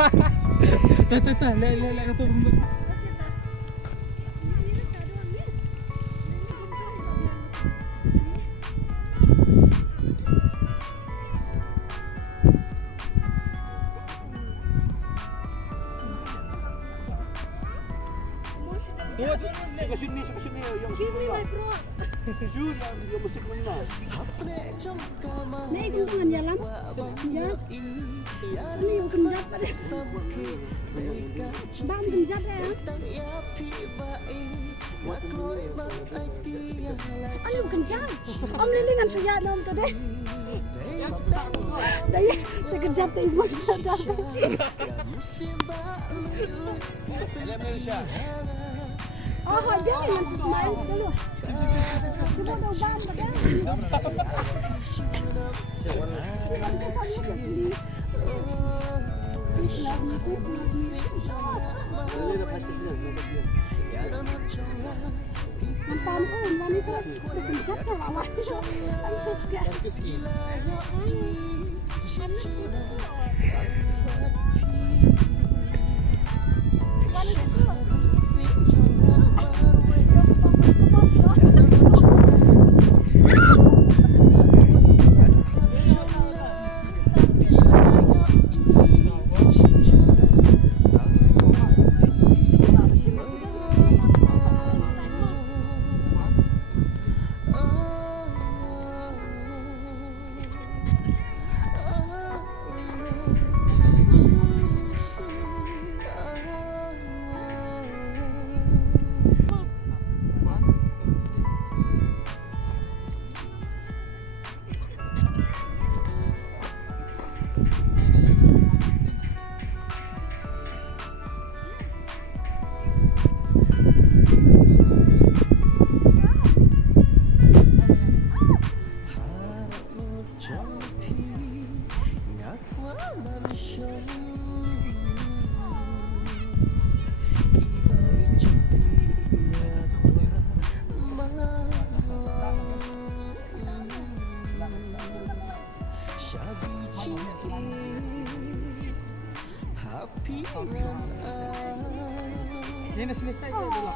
Dah, lihat kata rumput. Ke sini yang sini my bro. Jujur yang mesti kena. Naik gunungan jalan. Ya. Ini yang kenjat pada. Bang kenjat ya. Ayo kenjat. Om lilingan saya nom tu deh. Daya sekejap tu ibu sudah. Oh, dia dengan main dulu. Kita mau ban Ini dah selesai je dulu.